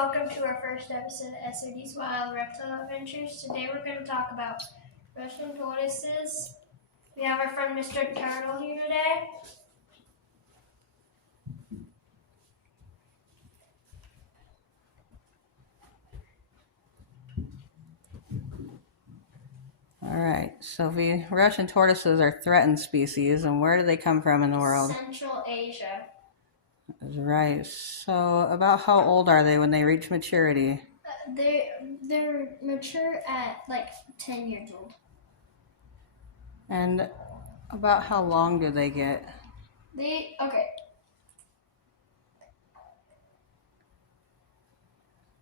welcome to our first episode of SOD's Wild Reptile Adventures. Today we're going to talk about Russian tortoises. We have our friend Mr. Turtle here today. All right, Sophi, Russian tortoises are threatened species, and where do they come from in the world? Central Asia. Right, so about how old are they when they reach maturity? They're mature at like 10 years old. And about how long do they get?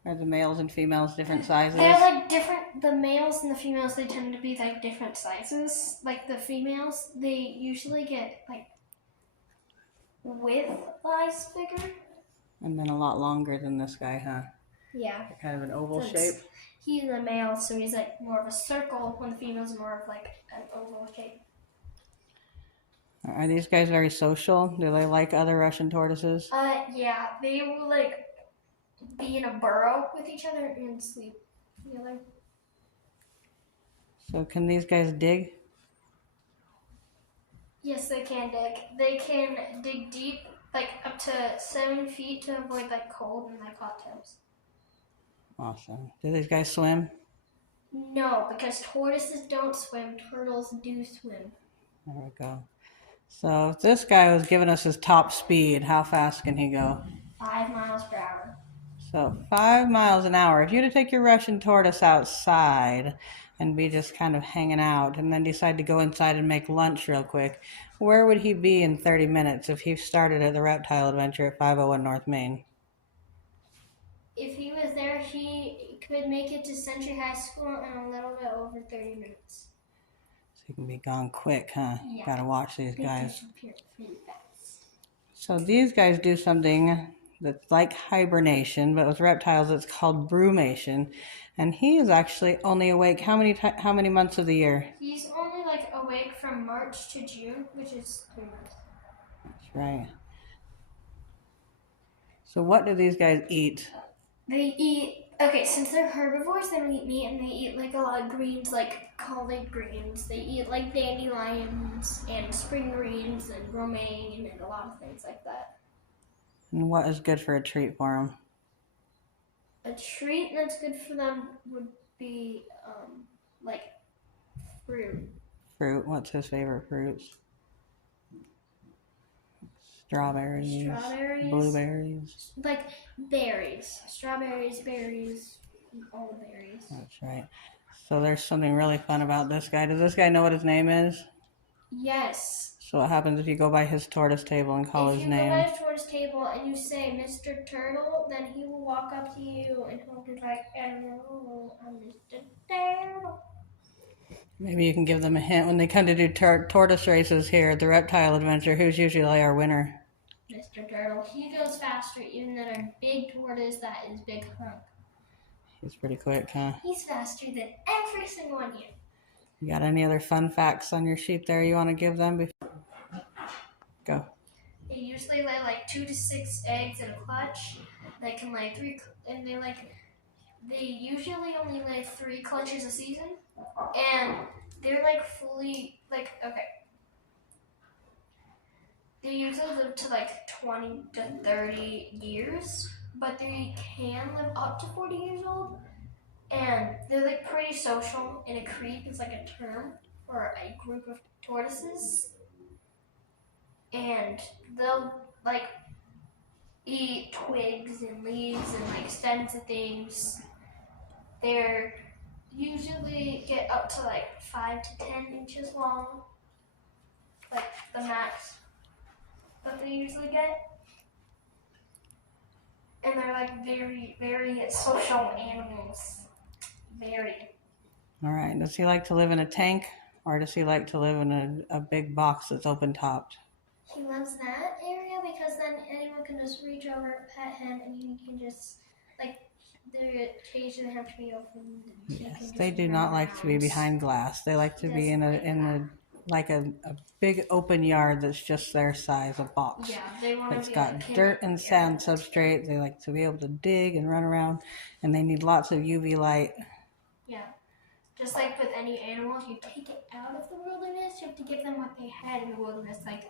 Are the males and females different sizes? They're like different. The males and the females, they tend to be like different sizes. Like the females, they usually get like width-wise bigger. And then a lot longer than this guy, huh? Yeah. They're kind of an oval shape. He's a male, so he's like more of a circle, when the female's more of like an oval shape. Are these guys very social? Do they like other Russian tortoises? Yeah, they will like be in a burrow with each other and sleep together. So can these guys dig? Yes, they can dig. They can dig deep, like up to 7 feet to avoid like cold and like hot tubs. Awesome. Do these guys swim? No, because tortoises don't swim. Turtles do swim. There we go. So if this guy was giving us his top speed, how fast can he go? 5 miles per hour. So 5 miles an hour. If you were to take your Russian tortoise outside and be just kind of hanging out and then decide to go inside and make lunch real quick, where would he be in 30 minutes if he started at the Reptile Adventure at 501 North Main? If he was there, he could make it to Century High School in a little bit over 30 minutes. So he can be gone quick, huh? Yeah. Gotta watch these guys. Pretty fast. So these guys do something that's like hibernation, but with reptiles it's called brumation. And he is actually only awake how many months of the year? He's only like awake from March to June, which is 3 months. That's right. So what do these guys eat? They eat, since they're herbivores, they don't eat meat, and they eat like a lot of greens, like collard greens. They eat like dandelions and spring greens and romaine and a lot of things like that. And what is good for a treat for them? A treat that's good for them would be like fruit. Fruit. What's his favorite fruits? Strawberries. Blueberries. Like berries. Strawberries, berries, all the berries. That's right. So there's something really fun about this guy. Does this guy know what his name is? Yes. So what happens if you go by his tortoise table and call his name? If you go by his tortoise table and you say Mr. Turtle, then he will walk up to you and he'll be like, hello, I'm Mr. Turtle. Maybe you can give them a hint when they come to do tortoise races here at the Reptile Adventure. Who's usually our winner? Mr. Turtle. He goes faster even than our big tortoise that is Big Hunk. He's pretty quick, huh? He's faster than every single one here. You got any other fun facts on your sheet there you want to give them? Go. They usually lay like 2 to 6 eggs in a clutch. They can lay 3, and they usually only lay 3 clutches a season. And they're like fully, they usually live to like 20 to 30 years, but they can live up to 40 years old. And they're like pretty social, and a creep is like a term for a group of tortoises. And they'll like eat twigs and leaves and like stems of things. They're usually get up to like 5 to 10 inches long, like the max that they usually get. And they're like very, very social animals. Very. All right. Does he like to live in a tank, or does he like to live in a big box that's open topped? He loves that area because then anyone can just reach over, pet him, and he can just, like, their cage doesn't have to be open. Yes, they do not like to be behind glass. They like to be in a like a big open yard that's just their size, a box. Yeah, they want to It's be got like dirt and sand substrate. They like to be able to dig and run around, and they need lots of UV light. Yeah. Just like with any animal, if you take it out of the wilderness, you have to give them what they had in the wilderness, like